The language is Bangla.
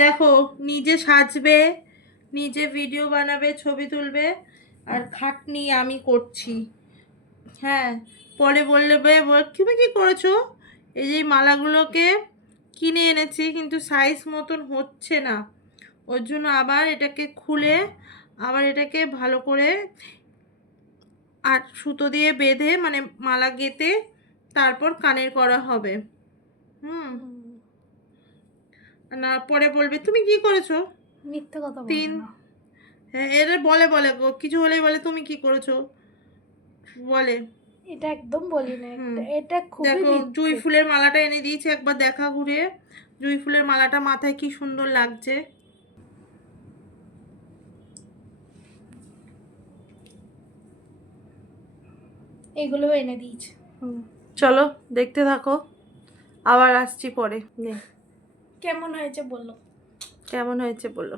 দেখো, নিজে সাজবে, নিজে ভিডিও বানাবে, ছবি তুলবে, আর খাটনি আমি করছি। হ্যাঁ, পরে বললে তুমি কি করেছো? এই যে মালাগুলোকে কিনে এনেছি কিন্তু সাইজ মতন হচ্ছে না, ওর জন্য আবার এটাকে খুলে আবার এটাকে ভালো করে আর সুতো দিয়ে বেঁধে মানে মালা গেঁথে তারপর কানের করা হবে। হুম, না পরে বলবে তুমি কি করেছো। মিথ্যে কথা বলবে তিন না। হ্যাঁ, এরা বলে বলে গো, কিছু হলেই বলে তুমি কি করেছো বলে। এটা একদম বলি না, হুম, এটা খুবই দেখো জুঁই মিথ্যে। ফুলের মালাটা এনে দিয়েছে, একবার দেখা ঘুরে। জুঁই ফুলের মালাটা মাথায় কি সুন্দর লাগছে। এগুলো এনে দিয়েছে। চলো দেখতে থাকো, আবার আসছি পরে। কেমন হয়েছে বললো। কেমন হয়েছে বলো।